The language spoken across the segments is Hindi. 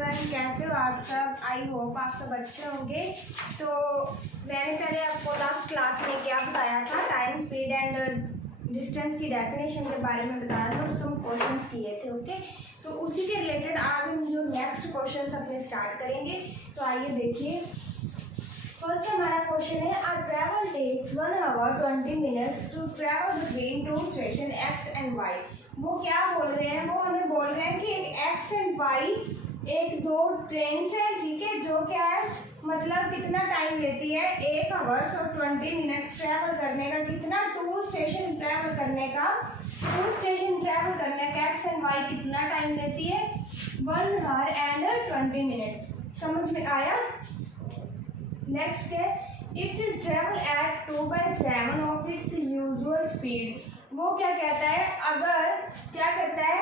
एवरीवन, कैसे हो आप सब? आई होप आप सब अच्छे होंगे। तो मैंने पहले आपको लास्ट क्लास में क्या बताया था, टाइम, स्पीड एंड डिस्टेंस की डेफिनेशन के बारे में बताया था और उसमें क्वेश्चंस किए थे। ओके, तो उसी के रिलेटेड आज हम जो नेक्स्ट क्वेश्चंस अपने स्टार्ट करेंगे। तो आइए देखिए, फर्स्ट हमारा क्वेश्चन है, R travel takes 1 hour 20 minutes to travel between two station X and Y. वो क्या बोल रहे हैं, वो हमें बोल रहे हैं कि एक्स एंड वाई एक दो ट्रेन है, ठीक है, जो क्या है मतलब कितना टाइम लेती है, 1 hours और 20 minutes ट्रैवल करने का। कितना? 2 स्टेशन ट्रैवल करने का, 2 स्टेशन ट्रैवल करने का एक्स एंड वाई कितना टाइम लेती है, 1 hour and 20 minutes। समझ में आया? नेक्स्ट है, if is travel eight 2/7 of its usual speed. वो क्या कहता है, अगर क्या कहता है,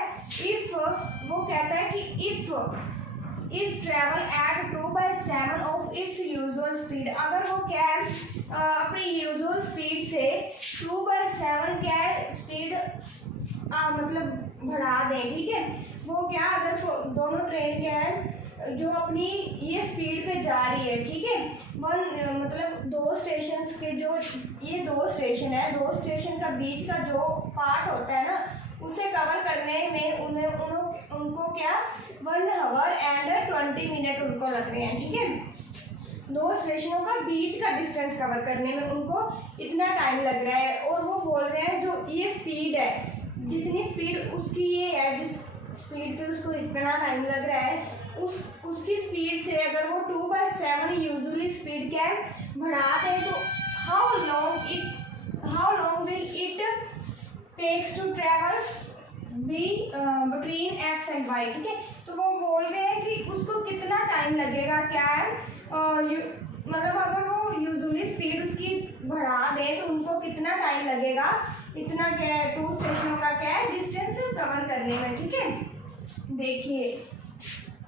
इफ वो कहता है कि if is travel eight 2/7 of its usual speed. अगर वो क्या है अपनी यूजुअल स्पीड से 2/7 क्या है स्पीड मतलब बढ़ा दें, ठीक है। वो क्या, अगर दोनों ट्रेन क्या है जो अपनी ये स्पीड पे जा रही है, ठीक है, मतलब 2 स्टेशन के जो ये 2 स्टेशन है, 2 स्टेशन का बीच का जो पार्ट होता है ना, उसे कवर करने में उनको क्या 1 hour and 20 minutes उनको लग रहे हैं, ठीक है। 2 स्टेशनों का बीच का डिस्टेंस कवर करने में उनको इतना टाइम लग रहा है। और वो बोल रहे हैं जो ये स्पीड है, जितनी स्पीड उसकी ये है, जिस स्पीड पे उसको इतना टाइम लग रहा है, उसकी स्पीड से अगर वो 2/7 यूजुअली स्पीड क्या है बढ़ा दें, तो how long will it takes to travel between X and Y, ठीक है। तो वो बोल रहे हैं कि उसको कितना टाइम लगेगा, क्या है मतलब अगर वो यूजुअली स्पीड उसकी बढ़ा दें तो उनको कितना टाइम लगेगा, इतना क्या है 2 स्टेशनों का क्या है डिस्टेंस कवर करने में, ठीक है। देखिए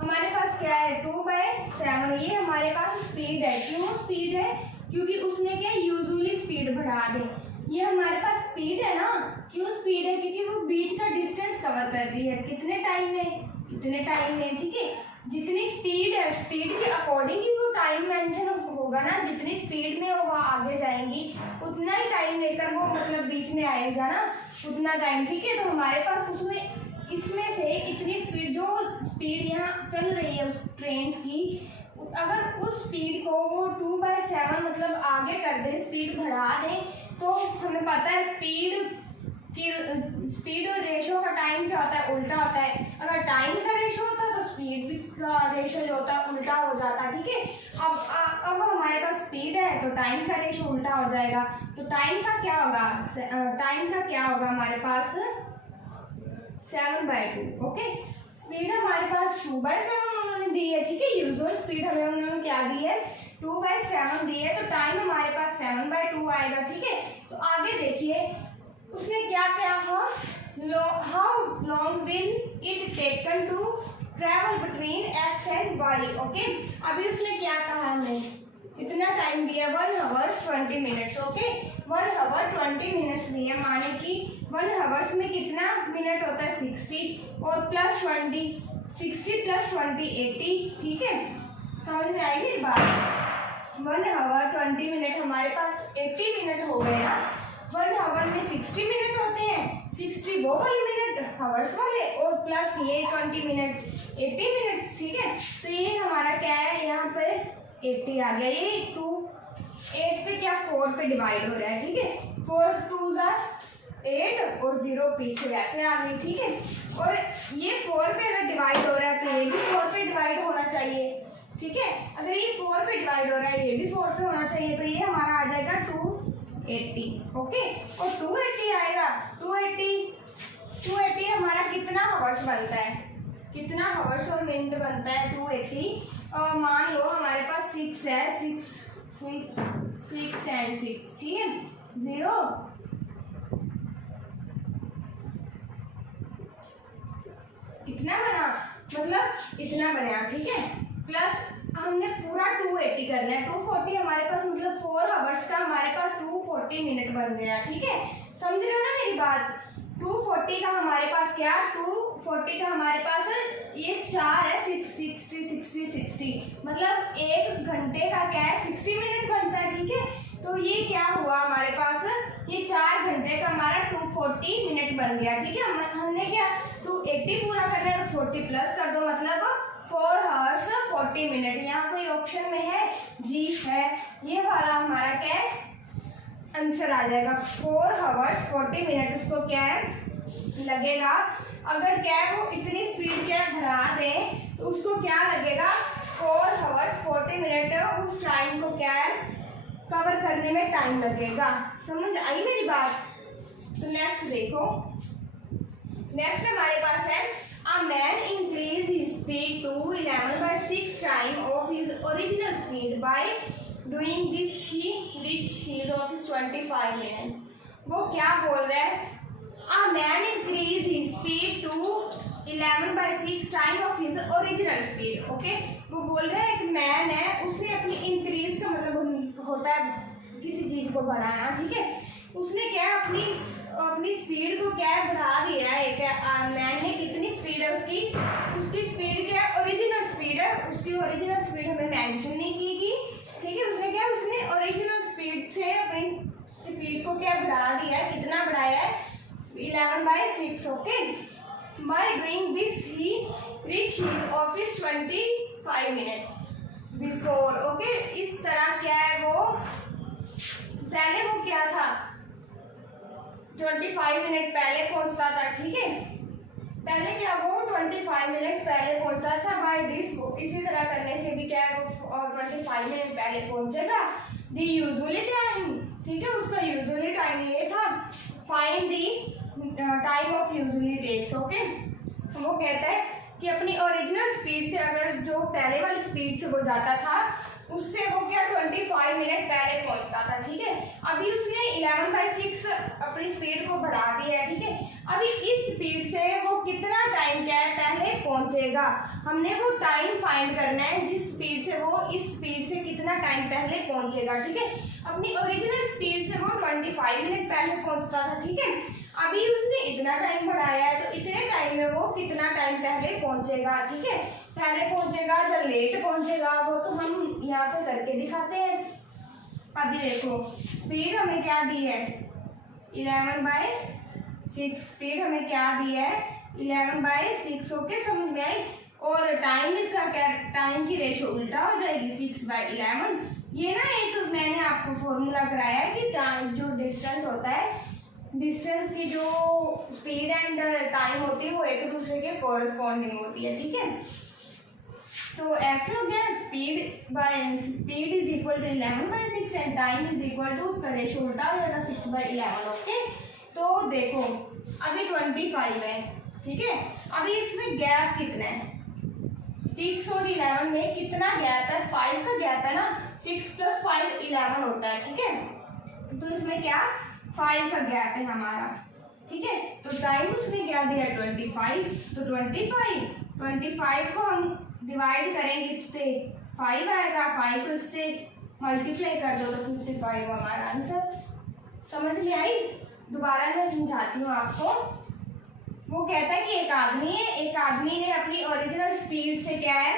हमारे पास क्या है 2/7, ये हमारे पास स्पीड है। क्यों स्पीड है? क्योंकि उसने क्या यूजुअली स्पीड बढ़ा दी। ये हमारे पास स्पीड है ना, क्यों स्पीड है? क्योंकि वो बीच का डिस्टेंस कवर कर रही है। कितने टाइम में? इतने टाइम में, ठीक है। जितनी स्पीड है, स्पीड के अकॉर्डिंग ही वो टाइम मेंशन होगा ना। जितनी स्पीड में वो आगे जाएंगी उतना ही टाइम लेकर वो मतलब बीच में आएगा ना, उतना टाइम, ठीक है। तो हमारे पास उसमें इसमें से इतनी स्पीड, जो स्पीड यहाँ चल रही है उस ट्रेन की, अगर उस स्पीड को वो 2/7 मतलब आगे कर दे, स्पीड बढ़ा दे, तो हमें पता है स्पीड और रेशो का टाइम क्या होता है, उल्टा होता है। अगर टाइम का रेशो होता तो स्पीड का रेशो जो होता है उल्टा हो जाता, ठीक है। अब हमारे पास स्पीड है तो टाइम का रेशो उल्टा हो जाएगा। तो टाइम का क्या होगा हमारे पास 7/2। ओके, स्पीड हमारे पास 2/7 उन्होंने दी है, ठीक है। यूजुअल स्पीड हमें उन्होंने क्या दी है 2/7 दी है, तो टाइम हमारे पास 7/2 आएगा, ठीक है। तो आगे देखिए उसने क्या कहा, how long will it taken to travel between X and Y. Okay, अभी उसने क्या कहा, हमें कितना टाइम दिया 1 hour 20 minutes। Okay, 1 hour 20 minutes दिया, माने कि 1 hours में कितना मिनट होता है 60 और प्लस 20, 60 + 20 80, ठीक है। समझ में आई मेरी बात? 1 hour 20 minute हमारे पास 80 मिनट हो गए ना। 1 hour में 60 मिनट होते हैं, 60 वो वाले मिनट हवर्स वाले, और प्लस ये 20 मिनट 80 मिनट, ठीक है। तो ये हमारा क्या है, यहाँ पे 80 आ गया। ये 8 पे क्या 4 पे डिवाइड हो रहा है, ठीक है। 4 2s are 8 और 0 पीछे वैसे आ गई, ठीक है। और ये 4 पे अगर डिवाइड हो रहा है तो ये भी 4 पे डिवाइड होना चाहिए, ठीक है। अगर ये 4 पे डिवाइड हो रहा है, ये भी 4 पे होना चाहिए, तो ये हमारा आ जाएगा 280। ओके, और 280 आएगा, 280 हमारा कितना हवर्स बनता है, कितना हवर्स और मिनट बनता है 280। मान लो हमारे पास 6 है, 6 and 6, ठीक है, 0 इतना बना, मतलब इतना बना, ठीक है। प्लस हमने पूरा 280 करना है, 240 हमारे पास मतलब 4 hours का हमारे पास 240 मिनट बन गया, ठीक है। समझ रहे हो ना मेरी बात? 240 का हमारे पास क्या 40 का हमारे पास ये 4 है, 60 मतलब 1 घंटे का क्या है 60 मिनट बनता है, ठीक है। तो ये क्या हुआ हमारे पास, ये 4 घंटे का हमारा 240 मिनट बन गया, ठीक है। हमने क्या 280 पूरा करना है तो 40 प्लस कर दो, मतलब 4 आवर्स 40 मिनट। यहाँ कोई ऑप्शन में है, जी है, ये वाला हमारा क्या है आंसर आ जाएगा। 4 आवर्स 40 मिनट उसको क्या है लगेगा। अगर क्या है वो इतनी स्पीड क्या बढ़ा दें तो उसको क्या लगेगा 4 आवर्स 40 मिनट, उस टाइम को क्या है कवर करने में टाइम लगेगा। समझ आई मेरी बात। तो नेक्स्ट देखो, नेक्स्ट हमारे पास है a man increase his speed to 11/6 time of his original speed by doing this he reach his office 25 minutes। वो क्या बोल रहा है, a man increase his speed to 11/6 time of his original speed। Okay, वो बोल रहा है एक मैन है, उसने अपनी इंक्रीज का मतलब होता है किसी चीज को बढ़ाना, ठीक है। उसने क्या अपनी स्पीड को क्या बढ़ा दिया है। मैन ने कितनी स्पीड है उसकी स्पीड क्या ओरिजिनल स्पीड है, उसकी ओरिजिनल स्पीड हमें मेंशन नहीं की, ठीक है। उसने ओरिजिनल स्पीड से अपनी स्पीड को क्या बढ़ा दिया है, कितना बढ़ाया है 11/6। Okay, by doing this he reach his office 25 minute before. Okay, इस तरह क्या है वो पहले वो क्या था 25 मिनट पहले पहुंचता था, ठीक है। पहले क्या वो 25 मिनट पहले पहुंचता था। बाय दिस वो इसी तरह करने से भी क्या है वो 25 मिनट पहले पहुंचेगा। दी यूजुअली टाइम, ठीक है, उसका यूजुअली टाइम ये था। Find the time of usually takes. Okay, वो कहता है कि अपनी ओरिजिनल स्पीड से अगर जो पहले वाली स्पीड से वो जाता था उससे वो क्या 25 मिनट पहले पहुंचता था, ठीक है। अभी उसने 11/6 अपनी स्पीड को बढ़ा दिया है, ठीक है। अभी इस स्पीड से वो कितना टाइम क्या है पहले पहुंचेगा, हमने वो टाइम फाइंड करना है जिस स्पीड से वो इस स्पीड से कितना टाइम पहले पहुंचेगा, ठीक है। अपनी ओरिजिनल स्पीड से वो 25 मिनट पहले पहुंचता था, ठीक है। अभी उसने इतना टाइम बढ़ाया है तो इतने टाइम में वो कितना टाइम पहले पहुंचेगा, ठीक है। पहले पहुंचेगा या लेट पहुंचेगा वो तो हम यहाँ पे करके दिखाते हैं। अभी देखो स्पीड हमें क्या दी है 11/6, स्पीड हमें क्या दी है 11/6। ओके, समझ में आई। और टाइम इसका क्या, टाइम की रेशो उल्टा हो जाएगी 6/11। ये ना एक मैंने आपको फॉर्मूला कराया है कि जो डिस्टेंस होता है, डिस्टेंस की जो स्पीड एंड टाइम होती है वो एक दूसरे के कॉरस्पॉन्डिंग होती है, ठीक है। तो ऐसे हो गया speed is equal to 11/6 and time is equal to उसका रेशो उल्टा हो जाएगा 6/11। ओके, तो देखो अभी 25 है, ठीक है। अभी इसमें गैप कितना है 6 और 11 में कितना गैप है 5 का गैप है ना, 6 + 5 11 होता है, ठीक है। तो इसमें क्या 5 का गैप है हमारा, ठीक है। तो टाइम उसने क्या दिया 25, तो 25 को हम डिवाइड करेंगे इस पे 5 आएगा, 5 को इससे मल्टीप्लाई कर दो तो 55 हमारा आंसर। समझ में आई। दोबारा मैं समझाती हूँ आपको। वो कहता है कि एक आदमी ने अपनी ओरिजिनल स्पीड से क्या है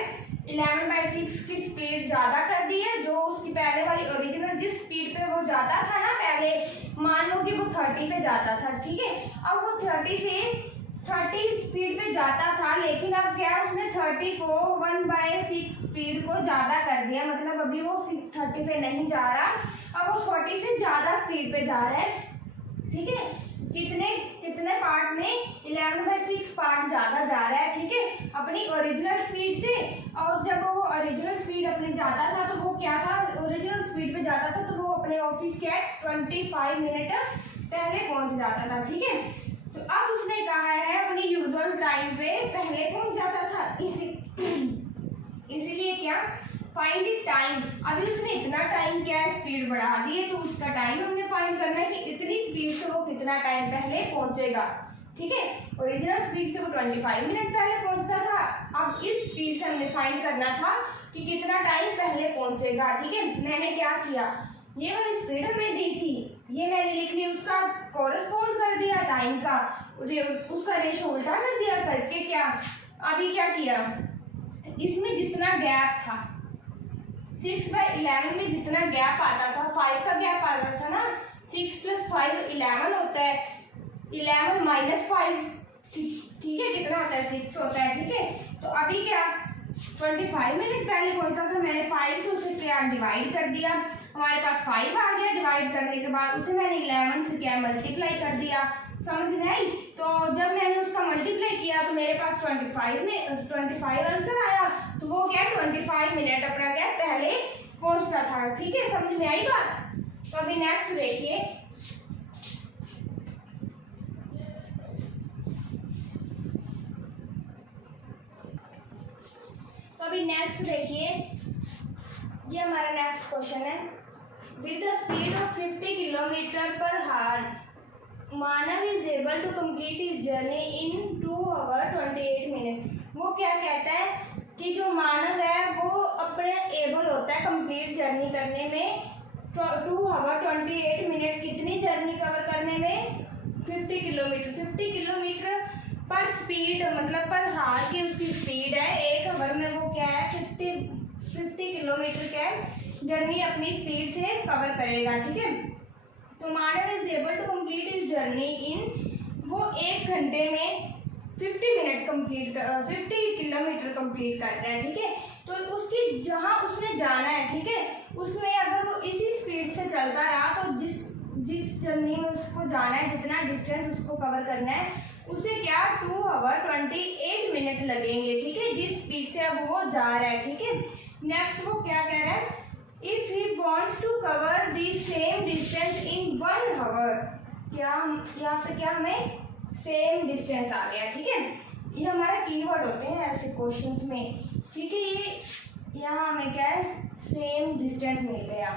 11/6 की स्पीड ज़्यादा कर दी है। जो उसकी पहले वाली ओरिजिनल जिस स्पीड पे वो जाता था ना पहले, मान लो कि वो 30 पे जाता था, ठीक है। अब वो 30 स्पीड पे जाता था, लेकिन अब क्या उसने 30 को 1/6 स्पीड को ज़्यादा कर दिया, मतलब अभी वो 30 पे नहीं जा रहा, अब वो 40 से ज़्यादा स्पीड पे जा रहा है, ठीक है। कितने पार्ट में 11/6 पार्ट ज़्यादा जा रहा है, ठीक है, अपनी ओरिजिनल स्पीड से। और जब वो ओरिजिनल स्पीड अपने जाता था तो वो क्या था ओरिजिनल स्पीड पे जाता था तो वो अपने ऑफिस के 25 मिनट पहले पहुंच जाता था, ठीक है। तो अब उसने कहा है अपनी यूजुअल टाइम पे पहले पहुंच जाता था, इसीलिए क्या फाइंड द टाइम। अभी उसने इतना टाइम क्या स्पीड बढ़ा दी है तो उसका टाइम हमने फाइंड करना है कि इतनी स्पीड से वो कितना टाइम पहले पहुंचेगा, ठीक है। ओरिजिनल स्पीड से वो 25 मिनट पहले पहुंचता था, अब इस स्पीड से हमने फाइंड करना था कि कितना टाइम पहले पहुंचेगा, ठीक है। मैंने क्या किया, ये वाली स्पीड हमें दी थी, ये मैंने लिख ली, उसका कॉरेस्पॉन्ड कर दिया टाइम का, उसका रेशो उल्टा कर दिया, करके क्या अभी क्या किया, इसमें जितना गैप था 6/11 में जितना गैप आता था, 5 का गैप आता था ना, 6 + 5 11 होता है, 11 - 5 ठीक है कितना होता है, 6 होता है। ठीक है, तो अभी क्या 25 मिनट पहले पहुंचा था, मैंने 5 से उसे क्या डिवाइड कर दिया, हमारे पास 5 आ गया, डिवाइड करने के बाद उसे मैंने 11 से क्या मल्टीप्लाई कर दिया, समझ में आई। तो जब मैंने उसका मल्टीप्लाई किया तो मेरे पास 25 आंसर आया, तो वो क्या 25 मिनट अपना क्या पहले पहुंचता था। ठीक है, समझ में आई बात। तो अभी नेक्स्ट देखिए, ये हमारा नेक्स्ट क्वेश्चन है। With the speed of 50 km/h Manav is able to complete his journey in 2 hours 28 minutes। वो क्या कहता है कि जो मानव है वो अपने एबल होता है कंप्लीट जर्नी करने में 2 hours 28 minutes, कितनी जर्नी कवर करने में 50 किलोमीटर। 50 किलोमीटर पर स्पीड मतलब पर हार की उसकी स्पीड है, 1 आवर में वो क्या है 50 किलोमीटर क्या है जर्नी अपनी स्पीड से कवर करेगा। ठीक है, तो Manav is able to complete his journey in, वो 1 घंटे में 50 किलोमीटर कंप्लीट कर रहा है। ठीक है, तो उसकी जहाँ उसने जाना है, ठीक है, उसमें अगर वो इसी स्पीड से चलता रहा तो जिस जर्नी में उसको जाना है, जितना डिस्टेंस उसको कवर करना है, उसे क्या 2 hours 28 minutes लगेंगे। ठीक है, जिस स्पीड से अब वो जा रहा है। ठीक है, नेक्स्ट वो क्या कह रहा है, if he wants to cover the same distance in 1 hour, क्या यहाँ पे क्या हमें सेम डिस्टेंस आ गया। ठीक है, ये हमारा कीवर्ड होते हैं ऐसे क्वेश्चंस में। ठीक है, ये यहाँ हमें क्या है सेम डिस्टेंस मिल गया।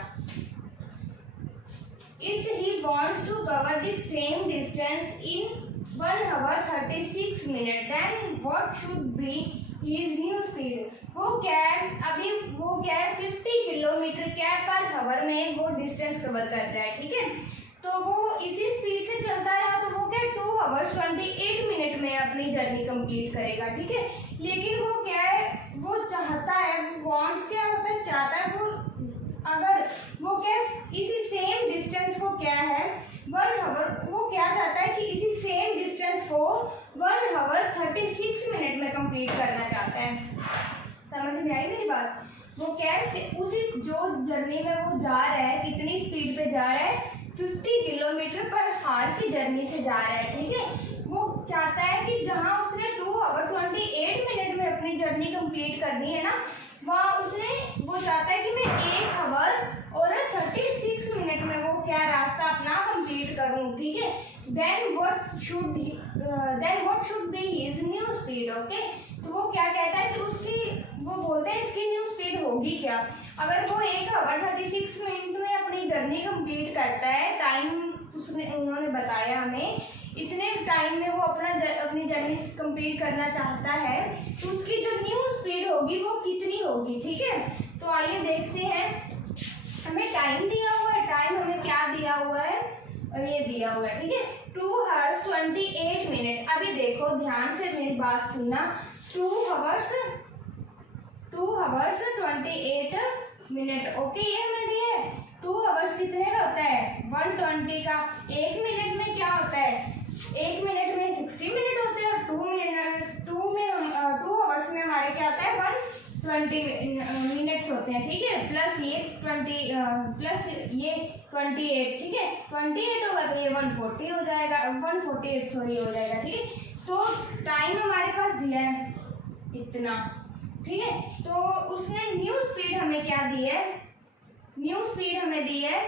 If he wants to cover the same distance in 1 hour 36 minutes, then what should be his new speed। वो क्या है अभी वो क्या है 50 किलोमीटर क्या पर आवर में वो डिस्टेंस कवर कर रहा है। ठीक है, तो वो इसी स्पीड से चलता रहा तो वो क्या 2 hours 28 minutes में अपनी जर्नी कंप्लीट करेगा। ठीक है, लेकिन वो क्या है वो चाहता है, वॉन्ट्स क्या होता है चाहता है, वो अगर वो क्या इसी सेम डिस्टेंस को क्या है 1 hour, वो क्या चाहता है कि इसी सेम डिस्टेंस को 1 hour 36 minutes में कंप्लीट करना चाहता है। समझ में आई मेरी बात। वो क्या उसी जो जर्नी में वो जा रहा है, कितनी स्पीड पे जा रहा है 50 किलोमीटर पर हार की जर्नी से जा रहा है। ठीक है, वो चाहता है कि जहाँ उसने 2 hour 28 minutes में अपनी जर्नी कंप्लीट करनी है ना, वहाँ उसने वो चाहता है कि मैं 1 hour और 36 minutes में वो क्या रास्ता अपना कंप्लीट करूँ। ठीक है, then what should be his new speed। Okay, तो वो क्या कहता है कि उसकी वो बोलते हैं इसकी न्यू स्पीड होगी क्या। अगर वो 1 hour 36 minutes में अपनी जर्नी कंप्लीट करता है, टाइम उन्होंने बताया हमें, इतने टाइम में वो अपनी जर्नी कंप्लीट करना चाहता है, तो उसकी जो न्यू स्पीड होगी वो कितनी होगी। ठीक है, तो आइए देखते हैं, हमें टाइम दिया हुआ है, टाइम हमें क्या दिया हुआ है, ये दिया हुआ है। ठीक है, 2 hours 28 minutes। अभी देखो ध्यान से मेरी बात सुनना, 2 hours 28 minutes। ओके, ये हमें दिया है 2 hours कितने का होता है 120 का। 1 मिनट में क्या होता है, 1 मिनट में 60 मिनट होते हैं, और 2 hours में हमारे क्या होता है 120 मिनट्स होते हैं। ठीक है, प्लस ये 28। ठीक है, 28 होगा तो ये 140 हो जाएगा, 148 सॉरी हो जाएगा। ठीक है, तो टाइम हमारे पास दिया है इतना। ठीक है, तो उसने न्यू स्पीड हमें क्या दी है, न्यू स्पीड हमें दी है,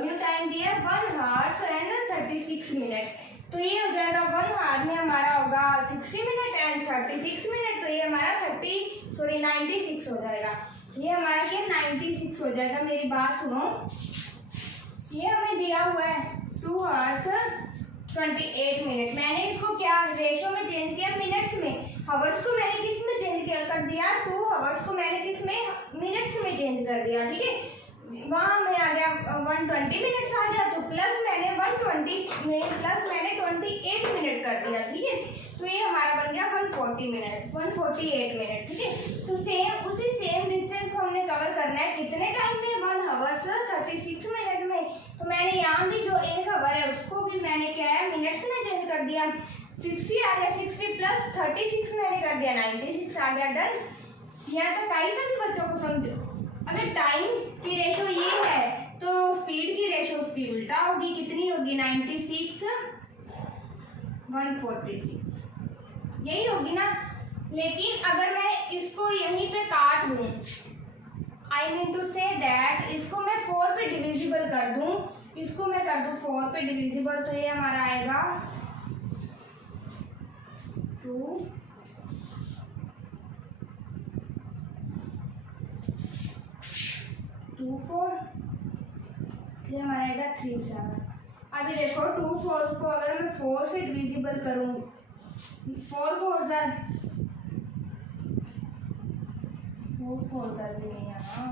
न्यू टाइम दिया है 1 hour 36 minutes। तो ये हो जाएगा 1 hour में हमारा होगा 60 मिनट एंड 36 मिनट, तो ये हमारा 96 हो जाएगा। ये हमारा क्या 96 हो जाएगा। मेरी बात सुनो, ये हमें दिया हुआ है 2 hours 28 minutes। मैंने इसको क्या रेशो में चेंज किया, मिनट्स में। हावर्स को मैंने किस में चेंज कर दिया, 2 hours को मैंने किस में मिनट्स में चेंज कर दिया। ठीक है, वहाँ में आ गया 120 मिनट्स आ गया, तो प्लस मैंने 120 में प्लस मैंने 28 मिनट कर दिया, ठीक है। तो ये हमारा बन गया 148 मिनट, ठीक है। तो सेम उसी सेम डिस्टेंस को हमने कवर करना है कितने टाइम में, 1 आवर्स 36 मिनट में। तो मैंने यहाँ भी जो 1 आवर है उसको भी मैंने क्या है मिनट्स में चेंज कर दिया, 60 आ गया, 60 प्लस 36 मैंने कर दिया 96 आ गया, डन। यहाँ तक आई सभी बच्चों को समझो। अगर टाइम की रेशो ये है तो स्पीड की रेशो उसकी उल्टा होगी, कितनी होगी 96 146, यही होगी ना। लेकिन अगर मैं इसको यहीं पे काट दूं, I mean to say that इसको मैं 4 पे डिविजिबल कर दूं, इसको मैं कर दूं 4 पे डिविजिबल, तो ये हमारा आएगा 2 2 4, ये हमारा आएगा 3 7। अभी देखो 2 4 को अगर मैं 4 से डिविजिबल करूं, 4 4 भी नहीं आना,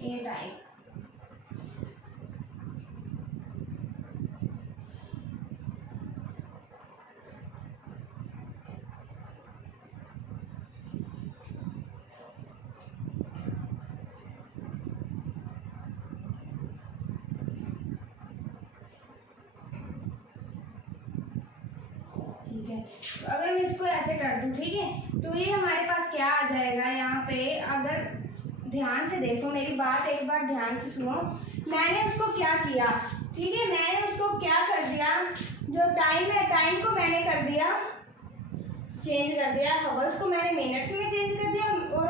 एट आएगा। तो अगर मैं इसको ऐसे कर दूं, ठीक है, तो ये हमारे पास क्या आ जाएगा यहाँ पे, अगर ध्यान से देखो मेरी बात, एक बार ध्यान से सुनो। मैंने उसको क्या किया, ठीक है, मैंने उसको क्या कर दिया, जो टाइम है टाइम को मैंने कर दिया चेंज कर दिया, हावर्स को मैंने मिनट्स में चेंज कर दिया, और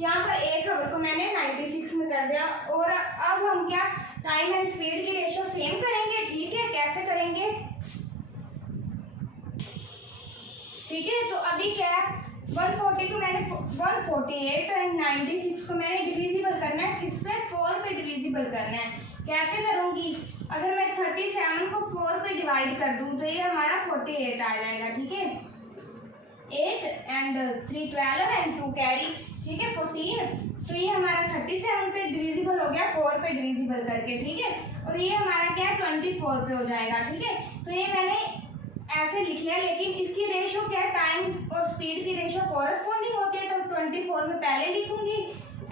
यहाँ पर 1 आवर को मैंने 96 में कर दिया। और अब हम क्या टाइम एंड स्पीड की रेशो सेम करेंगे, ठीक है। कैसे करेंगे, ठीक है। तो अभी क्या है 140 को मैंने 148 एंड 96 को मैंने डिविजिबल करना है, किस पे 4 पे डिविजिबल करना है। कैसे करूंगी, अगर मैं 37 को 4 पे डिवाइड कर दूं तो ये हमारा 48 आ जाएगा, ठीक है। 8 एंड 3 12 एंड 2 कैरी, ठीक है 14। तो ये हमारा 37 पे डिविजिबल हो गया 4 पे डिविजिबल करके, ठीक है। और ये हमारा क्या है 24 पे हो जाएगा, ठीक है। तो ये मैंने ऐसे लिख लिया, लेकिन इसकी रेशो क्या है, टाइम और स्पीड की रेशो कॉरेस्पॉन्डिंग होती है, तो 24 में पहले लिखूंगी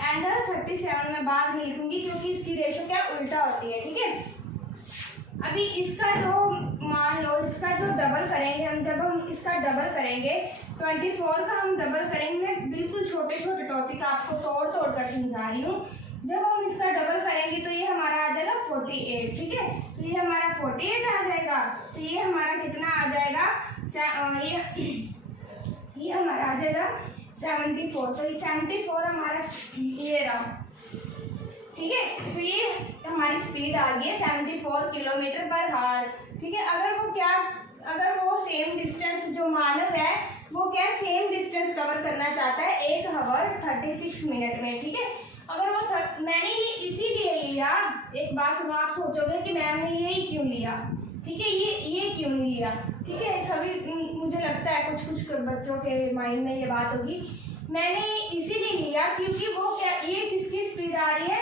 एंड 37 में बाद में लिखूंगी, क्योंकि इसकी रेशो क्या उल्टा होती है, ठीक है। अभी इसका जो मान लो, इसका जो डबल करेंगे हम, जब हम इसका डबल करेंगे 24 का हम डबल करेंगे, मैं बिल्कुल छोटे छोटे टॉपिक आपको तोड़ तोड़ कर समझा रही हूँ। जब हम इसका डबल करेंगे तो ये हमारा आ जाएगा 48, ठीक है। तो ये हमारा 48 आ जाएगा, तो ये हमारा कितना आ जाएगा, ये हमारा आ जाएगा 74। तो ये 74 हमारा ये रहा, ठीक है। तो ये हमारी स्पीड आ गई है 74 किलोमीटर पर आवर, ठीक है। अगर वो सेम डिस्टेंस जो मानव है वो क्या सेम डिस्टेंस कवर करना चाहता है 1 आवर 36 मिनट में, ठीक है। अगर वो मैंने ये इसीलिए लिया, एक बात सुनो, आप सोचोगे कि मैम ने ये क्यों लिया, ठीक है, ये क्यों नहीं लिया, ठीक है। सभी मुझे लगता है कुछ कुछ बच्चों के माइंड में ये बात होगी। मैंने इसीलिए लिया क्योंकि वो क्या, ये किसकी स्पीड आ रही है,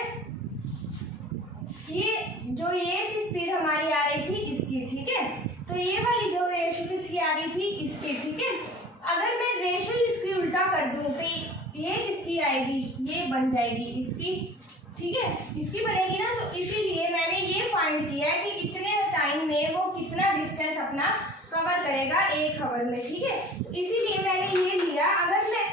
ये स्पीड हमारी आ रही थी इसकी, ठीक है। तो ये वाली जो रेशो किसकी आ रही थी, इसकी, ठीक है। अगर मैं रेशो इसकी उल्टा कर दूं तो ये किसकी आएगी, ये बन जाएगी इसकी, ठीक है, इसकी बनेगी ना। तो इसीलिए मैंने ये फाइंड किया है कि इतने टाइम में वो कितना डिस्टेंस अपना कवर करेगा 1 आवर में, ठीक है। तो इसीलिए मैंने ये लिया।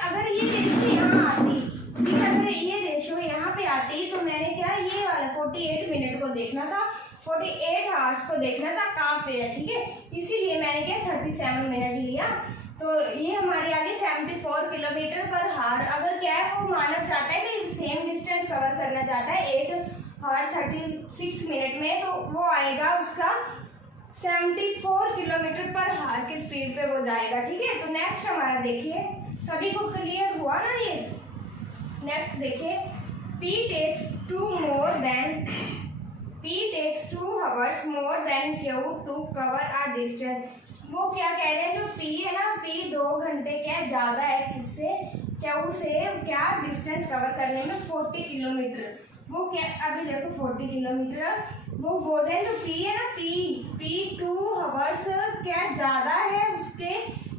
अगर ये रेशो यहाँ आती, ठीक है, अगर ये रेशो यहाँ पे आती तो मैंने क्या ये वाला 48 मिनट को देखना था, 48 आवर्स को देखना था कहाँ पे है, ठीक है। इसीलिए मैंने क्या 37 मिनट लिया। तो ये हमारे आगे 74 किलोमीटर पर आवर। अगर क्या है वो मानव चाहता है कि सेम डिस्टेंस कवर करना चाहता है 1 आवर 36 मिनट में, तो वो आएगा उसका 74 किलोमीटर पर आवर की स्पीड पे वो जाएगा, ठीक है। तो नेक्स्ट हमारा देखिए, सभी को क्लियर हुआ ना ये। नेक्स्ट देखिए, P takes 2 hours more than Q to cover a distance. वो क्या कह रहे हैं, जो पी है ना, पी 2 घंटे क्या ज़्यादा है किससे, क्यू से, क्या डिस्टेंस कवर करने में 40 किलोमीटर। वो क्या, अभी देखो 40 किलोमीटर वो बोल रहे हैं, जो पी है ना, पी 2 आवर्स क्या ज़्यादा है उसके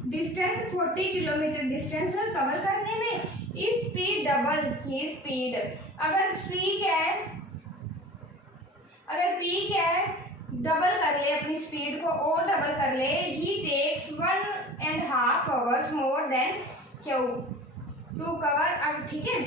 डिस्टेंस 40 किलोमीटर डिस्टेंस कवर करने में। इफ पी डबल ये स्पीड, अगर पी क्या है डबल कर ले अपनी स्पीड को और डबल कर ले, he takes 1.5 hours more than Q to cover. अब ठीक है,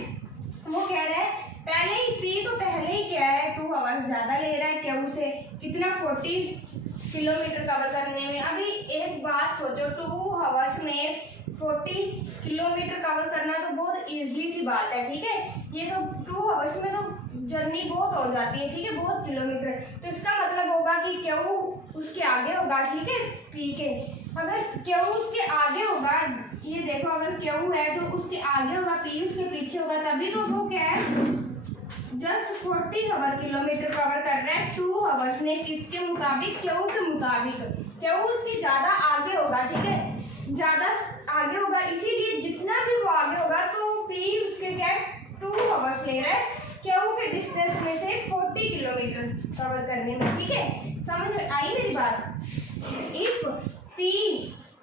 वो कह रहा है पहले ही पी तो पहले ही क्या है 2 आवर्स ज़्यादा ले रहा है क्यू से, कितना 40 किलोमीटर कवर करने में। अभी एक बात सोचो, 2 आवर्स में 40 किलोमीटर कवर करना तो बहुत इजीली सी बात है, ठीक है। ये तो 2 आवर्स में तो जर्नी बहुत हो जाती है, ठीक है, बहुत किलोमीटर। तो इसका मतलब होगा कि क्यू उसके आगे होगा, ठीक है, पी के। अगर क्यू उसके आगे होगा, ये देखो अगर क्यू है तो उसके आगे होगा, पी उसके पीछे होगा, तभी तो वो क्या है जस्ट 40 किलोमीटर कवर कर रहा है 2 आवर्स में। किसके मुताबिक, क्यू के मुताबिक। क्यू उसकी ज़्यादा आगे होगा, ठीक है, ज़्यादा आगे होगा, इसीलिए जितना भी वो आगे होगा तो पी उसके क्या 2 आवर्स ले रहा है क्यू के डिस्टेंस में से 40 किलोमीटर कवर करने में, ठीक है। समझ आई मेरी बात। If P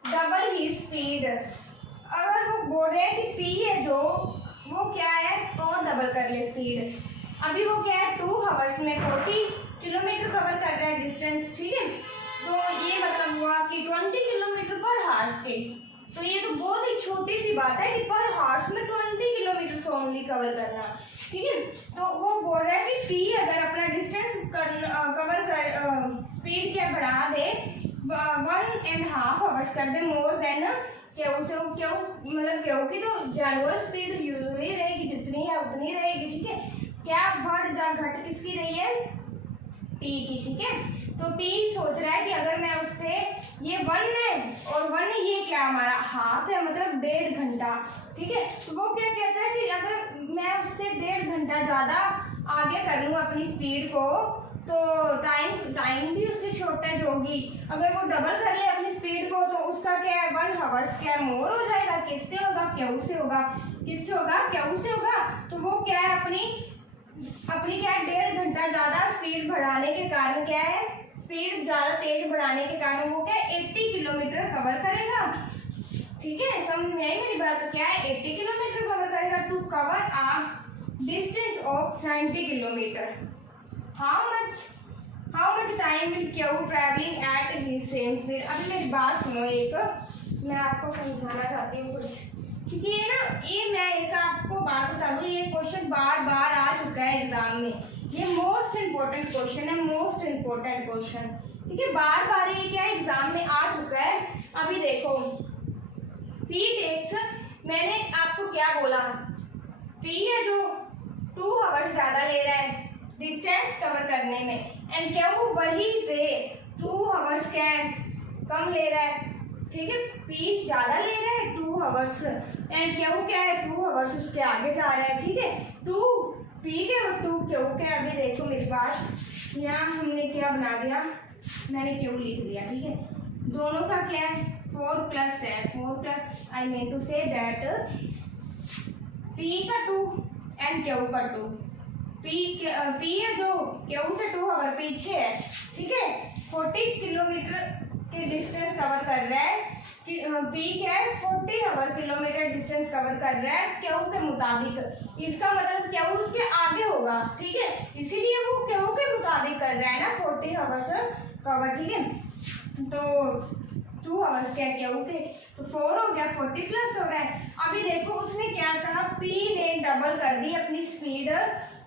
double he speed, अगर वो बोल रहे हैं कि पी है जो वो क्या है और डबल कर ले स्पीड। अभी वो क्या है 2 आवर्स में 40 किलोमीटर कवर कर रहा है डिस्टेंस, ठीक है। तो ये मतलब हुआ कि 20 किलोमीटर पर हार्स के। तो ये तो बहुत ही छोटी सी बात है कि पर हार्स में 20 किलोमीटर ओनली कवर करना, ठीक है। तो वो बोल रहा है कि पी अगर अपना डिस्टेंस कवर कर स्पीड क्या बढ़ा दे 1.5 आवर्स कर दे मोर देन क्यू से, क्यू मतलब क्यू की तो जनरल स्पीड यूजुअली रहेगी जितनी है उतनी रहेगी, ठीक है। क्या बढ़ जा घट किसकी रही है, पी की, ठीक है। तो पी सोच रहा है कि अगर मैं उससे, ये 1 है और 1 ये क्या हमारा हाफ है, मतलब 1.5 घंटा, ठीक है। तो वो क्या कहता है कि अगर मैं उससे 1.5 घंटा ज़्यादा आगे कर लूँ अपनी स्पीड को तो टाइम भी उसकी शॉर्टेज होगी। अगर वो डबल कर ले अपनी स्पीड को तो उसका क्या है 1 आवर्स क्या मोर हो जाएगा। किससे होगा, क्यू से होगा। किससे होगा, क्यू से होगा। तो वो क्या है अपनी क्या है 1.5 घंटा ज़्यादा स्पीड बढ़ाने के कारण क्या है, स्पीड ज़्यादा तेज बढ़ाने के कारण वो क्या है 80 किलोमीटर कवर करेगा, ठीक है। समझ में आई मेरी बात। क्या है 80 किलोमीटर कवर करेगा to cover a distance of 90 kilometre. How much time will Q travelling at his same speed. अभी मेरी बात सुनो, एक मैं आपको समझाना चाहती हूँ कुछ, क्योंकि ये ना मैं एक आपको बात बता दूँ, ये क्वेश्चन बार बार आ चुका है एग्जाम में। ये मोस्ट इम्पोर्टेंट क्वेश्चन है, मोस्ट इम्पोर्टेंट क्वेश्चन, ठीक है। बार बार ये क्या एग्जाम में आ चुका है। अभी देखो पी टेक्स, मैंने आपको क्या बोला, पी है जो 2 आवर्स ज़्यादा ले रहा है डिस्टेंस कवर करने में, एंड क्या वो वही पे 2 आवर्स क्या है कम ले रहा है, ठीक है। पी ज़्यादा ले रहा है 2 आवर्स एंड क्या वो क्या है 2 आवर्स उसके आगे जा रहा है, ठीक है। 2 पी के और 2 क्यू के। अभी देखो मेरी बात, यहाँ हमने क्या बना दिया, मैंने क्यू लिख दिया, ठीक है। दोनों का क्या है 4 प्लस है, 4 plus I mean to say that P का 2 एंड क्यू का 2। पी है जो क्यू से 2 आवर पीछे है, ठीक है। 40 किलोमीटर के डिस्टेंस कवर कर रहा है कि पी क्या है 40 आवर किलोमीटर डिस्टेंस कवर कर रहा है क्यू के मुताबिक। इसका मतलब क्यू उसके आगे होगा, ठीक है, इसीलिए वो क्यू के मुताबिक कर रहा है ना 40 आवर्स कवर, ठीक है। तो 2 आवर्स क्या क्यू के, तो 4 हो गया, 40 प्लस हो रहा है। अभी देखो उसने क्या कहा, पी ने डबल कर दी अपनी स्पीड,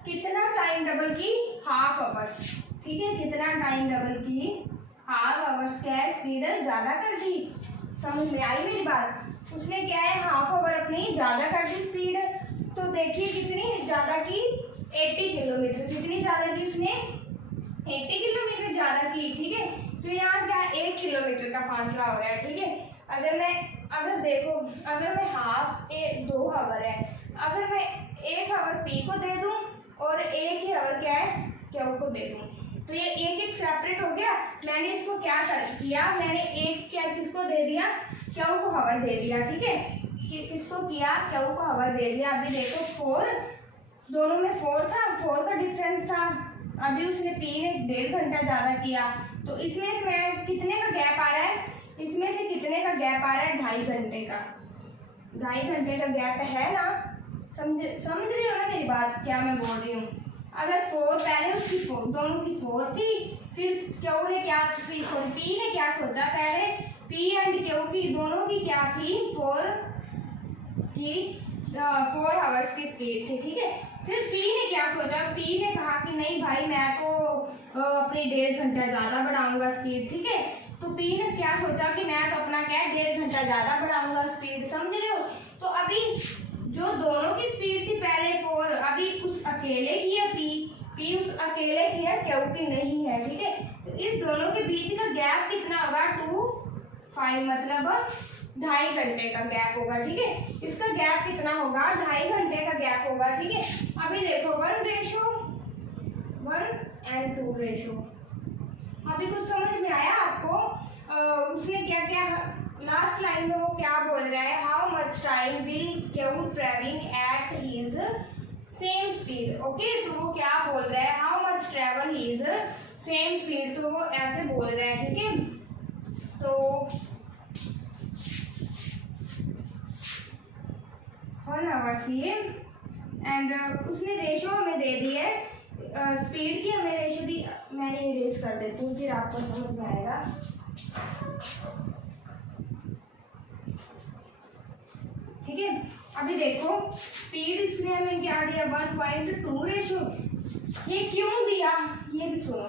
कितना टाइम डबल की, हाफ आवर्स, ठीक है। कितना टाइम डबल की, हाफ आवर्स क्या है स्पीड ज़्यादा कर दी। समझ में आई मेरी बात। उसने क्या है हाफ आवर अपनी ज़्यादा कर दी स्पीड, तो देखिए कितनी ज़्यादा की 80 किलोमीटर, कितनी ज़्यादा की उसने 80 किलोमीटर ज़्यादा की, ठीक है। तो यहाँ क्या 1 किलोमीटर का फासला हो रहा है, ठीक है। अगर देखो अगर मैं हाफ 2 आवर है, अगर मैं 1 आवर पी को दे दूँ और 1 ही आवर क्या है क्यू को दे दूँ, तो ये एक एक सेपरेट हो गया। मैंने इसको क्या किया, मैंने एक क्या किसको दे दिया, क्यू को हवर दे दिया, ठीक है। किसको किया, क्यू को हवर दे दिया। अभी देखो 4, दोनों में 4 था, 4 का डिफरेंस था। अभी उसने पी ने 1.5 घंटा ज़्यादा किया, तो इसमें से कितने का गैप आ रहा है, इसमें से कितने का गैप आ रहा है, 2.5 घंटे का। 2.5 घंटे का गैप है ना, समझ रही हो ना मेरी बात, क्या मैं बोल रही हूँ। अगर 4 पहले उसकी 4, दोनों की 4 थी, फिर क्यू ने क्या, सॉरी पी ने क्या सोचा, पहले पी एंड क्यू की दोनों की क्या थी, 4 आवर्स की स्पीड थी, ठीक है। फिर पी ने क्या सोचा, पी ने कहा कि नहीं भाई मैं तो अपनी 1.5 घंटा ज़्यादा बढ़ाऊंगा स्पीड, ठीक है। तो पी ने क्या सोचा कि मैं तो अपना क्या 1.5 घंटा ज़्यादा बढ़ाऊंगा स्पीड, समझ रहे हो। तो अभी जो दोनों की स्पीड थी पहले 4, अभी उस अकेले की है पी उस अकेले की है, क्यू की नहीं है, ठीक है। तो इस दोनों के बीच का गैप कितना होगा, 2.5, मतलब 2.5 घंटे का गैप होगा, ठीक है। इसका गैप कितना होगा, 2.5 घंटे का गैप होगा, ठीक है। अभी देखो 1:1 रेशो। अभी कुछ समझ में आया आपको, उसने क्या क्या लास्ट लाइन में वो क्या बोल रहा है, how much time will Q travelling at his same speed, okay. तो वो क्या बोल रहा है, how much travel his same speed, तो वो ऐसे बोल रहा है, ठीक है। तो 1 आवर सेम एंड उसने रेशो हमें दे दी है, स्पीड की हमें रेशो दी। मैंने इरेज कर देती हूँ, फिर आपको समझ में आएगा। ठीक है, अभी देखो स्पीड इसने हमें क्या दिया, 1.2 रेशो। ये क्यों दिया, ये भी सुनो,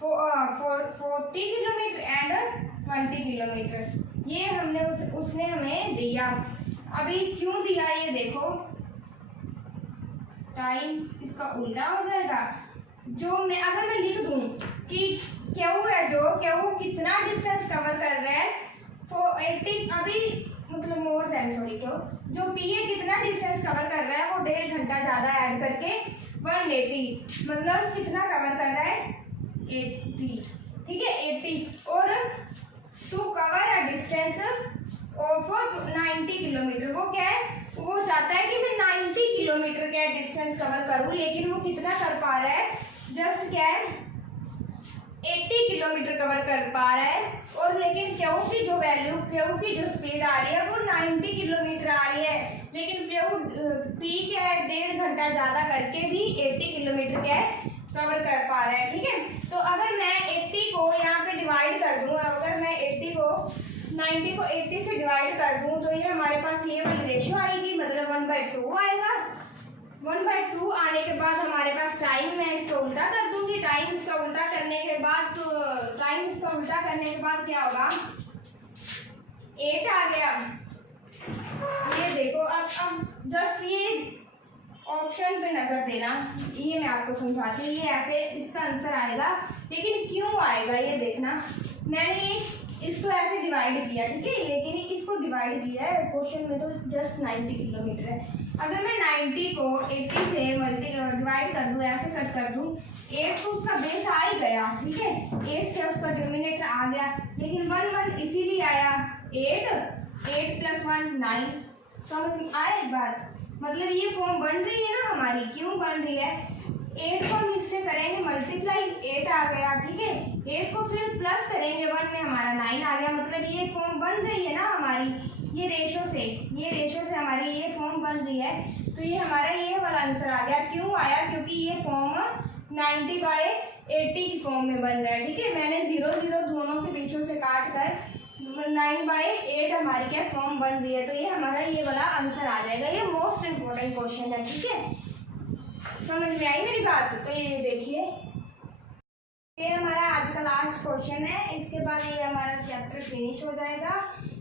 40 किलोमीटर एंड 20 किलोमीटर, ये हमने उसने हमें दिया। अभी क्यों दिया ये देखो, टाइम इसका उल्टा हो जाएगा। जो मैं अगर मैं लिख दूं कि क्यू है, जो क्यू कितना डिस्टेंस कवर कर रहा है 480, अभी मतलब मोर देन, सॉरी क्यू जो पी है कितना डिस्टेंस कवर कर रहा है, वो 1.5 घंटा ज़्यादा ऐड करके 180, मतलब कितना कवर कर रहा है 80, ठीक है 80। और to cover a distance of 90 kilometre, वो क्या है, वो चाहता है कि मैं 90 किलोमीटर का डिस्टेंस कवर करूं, लेकिन वो कितना कर पा रहा है, जस्ट क्या है 80 किलोमीटर कवर कर पा रहा है। और लेकिन क्यू की जो वैल्यू, क्यू की जो स्पीड आ रही है वो 90 किलोमीटर आ रही है, लेकिन क्यू पी क्या है 1.5 घंटा ज़्यादा करके भी 80 किलोमीटर क्या है कवर कर पा रहा है, ठीक है। तो अगर मैं 80 को यहाँ पे डिवाइड कर दूँ, अगर मैं 80 को 90 को 80 से डिवाइड कर दूँ, तो ये हमारे पास ये वाली रेशो आएगी, मतलब 1/2 आएगा। 1/2 आने के बाद हमारे पास टाइम, मैं इसको उल्टा कर दूंगी, टाइम इसका उल्टा करने के बाद, तो टाइम इसका उल्टा करने के बाद क्या होगा, 8 आ गया। ये देखो, अब जस्ट ये ऑप्शन पे नजर देना, ये मैं आपको समझाती हूँ, ये ऐसे इसका आंसर आएगा, लेकिन क्यों आएगा ये देखना। मैंने इसको ऐसे डिवाइड किया, ठीक है, लेकिन इसको डिवाइड किया है क्वेश्चन में तो जस्ट 90 किलोमीटर है। अगर मैं 90 को 80 से डिवाइड कर दूँ, ऐसे कट कर दूँ, 8 तो उसका बेस आ ही गया, ठीक है, 8 से उसका डिनोमिनेटर आ गया, लेकिन 1 इसीलिए आया, 8 + 1 9। समझ में आया एक बात, मतलब ये फॉर्म बन रही है ना हमारी, क्यों बन रही है, 8 को हम इससे करेंगे मल्टीप्लाई, 8 आ गया, ठीक है, 8 को फिर प्लस करेंगे 1 में हमारा 9 आ गया, मतलब ये फॉर्म बन रही है ना हमारी, ये रेशो से हमारी ये फॉर्म बन रही है। तो ये हमारा ये वाला आंसर आ गया। क्यों आया, क्योंकि ये फॉर्म 90/80 की फॉर्म में बन रहा है, ठीक है। मैंने 0 दोनों के पीछे से काट कर 9/8 हमारी क्या फॉर्म बन रही है, तो ये हमारा ये वाला आंसर आ जाएगा। ये मोस्ट इम्पोर्टेंट क्वेश्चन है, ठीक है, समझ में आई मेरी बात। तो ये देखिए, ये हमारा आज का लास्ट क्वेश्चन है, इसके बाद ये हमारा चैप्टर फिनिश हो जाएगा।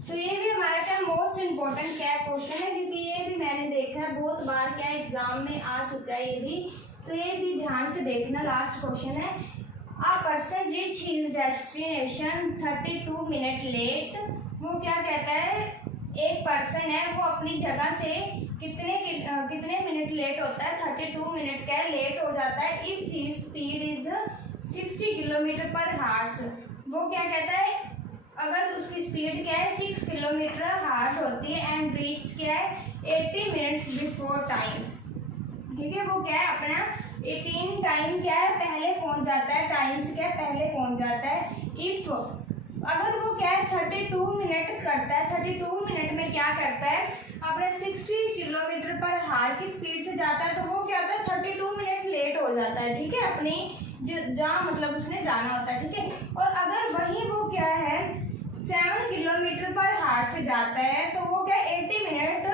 तो ये भी हमारा क्या मोस्ट इम्पोर्टेंट क्या क्वेश्चन है, क्योंकि ये भी मैंने देखा है बहुत बार क्या एग्जाम में आ चुका है ये भी, तो ये भी ध्यान से देखना। लास्ट क्वेश्चन है, a person reach his destination 32 minute late. वो क्या कहता है, एक पर्सन है वो अपनी जगह से कितने मिनट लेट होता है, 32 मिनट का लेट हो जाता है। If he speed is 60 kilometre पर हार्स। वो क्या कहता है, अगर उसकी स्पीड क्या है 6 किलोमीटर हार्स होती है एंड रीच क्या है 80 मिनट्स बिफोर टाइम। ठीक है, वो क्या है अपना 18 टाइम क्या है पहले पहुंच जाता है, टाइम से क्या पहले पहुंच जाता है। इफ अगर वो क्या है 32 मिनट करता है, 32 मिनट में क्या करता है अपने 60 किलोमीटर पर हार की स्पीड से जाता है, तो वो क्या होता है 32 मिनट लेट हो जाता है। ठीक है, अपनी जहाँ मतलब उसने जाना होता है। ठीक है, और अगर वही वो क्या है 7 किलोमीटर पर हार से जाता है, तो वो क्या 18 मिनट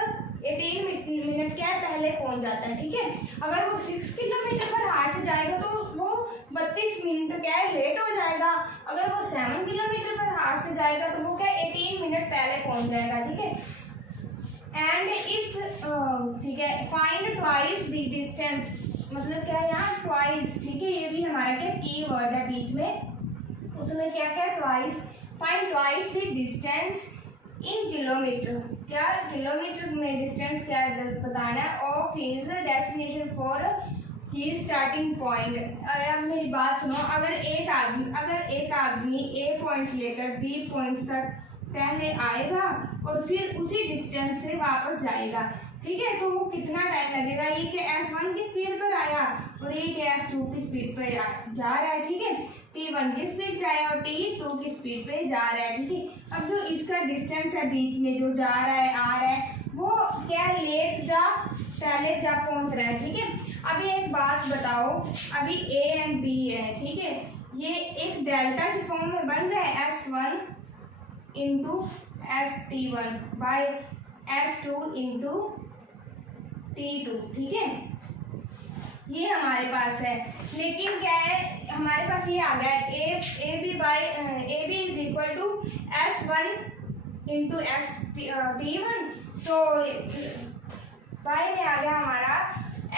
क्या है पहले पहुंच जाता है। ठीक है, अगर वो 6 किलोमीटर पर हार से जाएगा तो वो 32 मिनट क्या है लेट हो जाएगा। अगर वो 7 किलोमीटर पर हार से जाएगा तो वो क्या 18 मिनट पहले पहुंच जाएगा। ठीक है, एंड इफ ठीक है फाइंड ट्वाइस द डिस्टेंस, मतलब क्या है यहाँ ट्वाइस। ठीक है, ये भी हमारा क्या की वर्ड है बीच में, उसमें क्या क्या twice, find twice the distance in kilometre, क्या किलोमीटर में डिस्टेंस क्या बताना है of his destination for he starting point. अब मेरी बात सुनो, अगर एक आदमी ए पॉइंट से लेकर बी पॉइंट तक पहले आएगा और फिर उसी डिस्टेंस से वापस जाएगा, ठीक है, तो वो कितना टाइम लगेगा। ये कि S1 की स्पीड पर आया और ये कि S2 की स्पीड पर जा रहा है। ठीक है, T1 की स्पीड पर आया और T2 की स्पीड पे जा रहा है। ठीक है, अब जो इसका डिस्टेंस है बीच में जो जा रहा है आ रहा है, वो क्या लेट जा पहले जा पहुंच रहा है। ठीक है, अभी एक बात बताओ, अभी A एंड B है। ठीक है, ये एक डेल्टा की फॉर्म में बन रहा है S1 into T1 bye S2 into T2। ठीक है, ये हमारे पास है, लेकिन क्या है हमारे पास ये आ गया A B is equal to S1 into T1, तो बाय में आ गया हमारा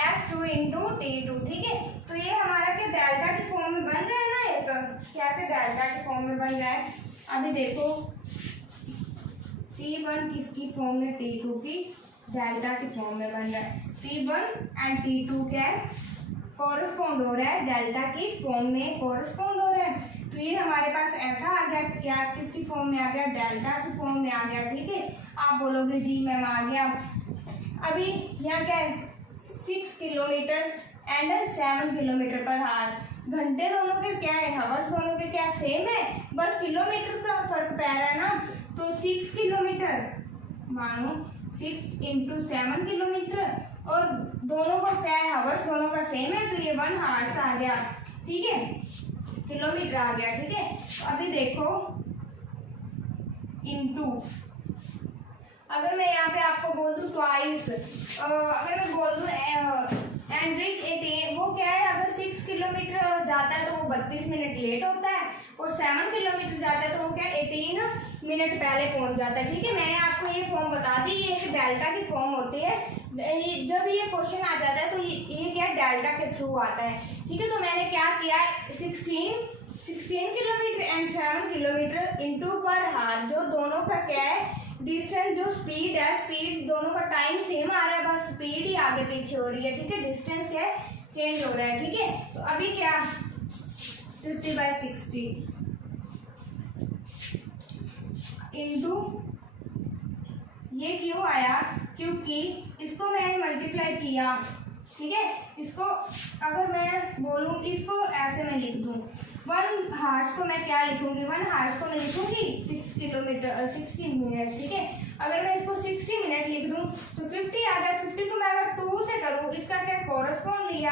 S2 इंटू T2। ठीक है, तो ये हमारा क्या डेल्टा की फॉर्म में बन रहा है ना, एक कैसे डेल्टा की फॉर्म में बन रहा है। अभी देखो T1 किसकी फॉर्म में, T2 की डेल्टा की फॉर्म में बन रहा है। T1 एंड T2 क्या है कोरस्पॉन्ड हो रहा है, डेल्टा की फॉर्म में कोरस्पॉन्ड हो रहा है। तो ये हमारे पास ऐसा आ गया, क्या किसकी फॉर्म में आ गया, डेल्टा की फॉर्म में आ गया। ठीक है, आप बोलोगे जी मैम आ गया। अभी यहाँ क्या है 6 किलोमीटर एंड 7 किलोमीटर पर हार, घंटे दोनों के क्या है, हावर्स दोनों के क्या सेम है, बस किलोमीटर का फर्क पड़ रहा है ना। तो 6 किलोमीटर मानो 6 इंटू 7 किलोमीटर, और दोनों का क्या है हावर्स दोनों का सेम है, तो ये 1 हावर्स आ गया। ठीक है, किलोमीटर आ गया। ठीक है, अभी देखो इंटू, अगर मैं यहाँ पे आपको बोल दूँ ट्वाइस, अगर मैं बोल दूँ एंड रिच 18, वो क्या है अगर 6 किलोमीटर जाता है तो वो 32 मिनट लेट होता है, और 7 किलोमीटर जाता है तो वो क्या 18 मिनट पहले पहुंच जाता है। ठीक है, मैंने आपको ये फॉर्म बता दी, ये एक डेल्टा की फॉर्म होती है। जब ये क्वेश्चन आ जाता है तो ये क्या डेल्टा के थ्रू आता है। ठीक है, तो मैंने क्या किया 16 किलोमीटर एंड 7 किलोमीटर इंटू पर हार, जो दोनों का क्या है डिस्टेंस, जो स्पीड है, स्पीड दोनों का टाइम सेम आ रहा है, बस स्पीड ही आगे पीछे हो रही है। ठीक है, डिस्टेंस क्या है चेंज हो रहा है। ठीक है, तो अभी क्या 50/60 इंटू, ये क्यों आया क्योंकि इसको मैंने मल्टीप्लाई किया। ठीक है, इसको अगर मैं बोलूँ, इसको ऐसे मैं लिख दूँ 1 हार्स को मैं क्या लिखूंगी, 1 हार्स को मैं लिखूंगी 6 किलोमीटर 60 मिनट। ठीक है, अगर मैं इसको 60 मिनट लिख दूं तो 50 आ गया। 50 को मैं अगर 2 से करूं, इसका क्या कोरस्पॉन्ड लिया,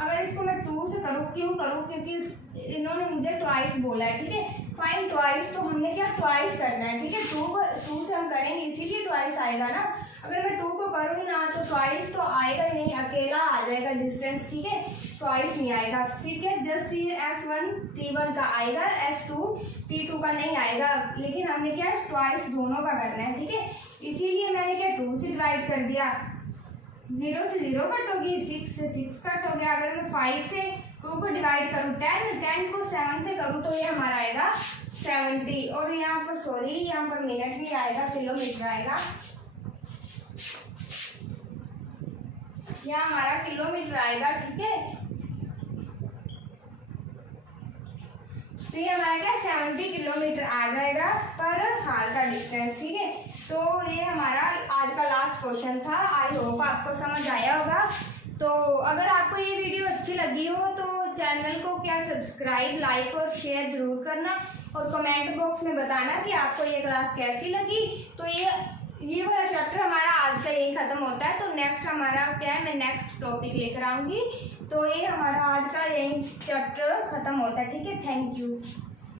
अगर इसको मैं 2 से करूं, क्यों करूं क्योंकि इन्होंने मुझे ट्वाइस बोला है। ठीक है, फाइन ट्वाइस, तो हमने क्या ट्वाइस करना है। ठीक है, 2 से हम करेंगे इसीलिए ट्वाइस आएगा ना। अगर मैं 2 को करूँ ही ना तो ट्वाइस तो आएगा ही नहीं, अकेला आ जाएगा डिस्टेंस। ठीक है, ट्वाइस नहीं आएगा। फिर क्या जस्ट ये S1 T1 का आएगा, S2 T2 का नहीं आएगा, लेकिन हमने क्या ट्वाइस दोनों का करना है। ठीक है, इसीलिए मैंने क्या 2 से डिवाइड कर दिया, 0 से 0 कट होगी, 6 से 6 कट हो गया। अगर मैं 5 से 2 को डिवाइड करूँ 10 को 7 से करूँ तो ये हमारा आएगा 70, और यहाँ पर सॉरी यहाँ पर मिनट नहीं आएगा, किलोमीटर आएगा। यहाँ हमारा किलोमीटर आएगा। ठीक है, तो ये हमारा क्या 70 किलोमीटर आ जाएगा पर हाल का डिस्टेंस, ठीक है। तो ये हमारा आज का लास्ट क्वेश्चन था। आई होप आपको समझ आया होगा। तो अगर आपको ये वीडियो अच्छी लगी हो तो चैनल को क्या सब्सक्राइब, लाइक और शेयर जरूर करना और कमेंट बॉक्स में बताना कि आपको ये क्लास कैसी लगी। तो ये वाला चैप्टर हमारा आज का यही ख़त्म होता है। तो नेक्स्ट हमारा क्या है, मैं नेक्स्ट टॉपिक लेकर आऊँगी। तो ये हमारा आज का यही चैप्टर ख़त्म होता है, ठीक है। Thank you.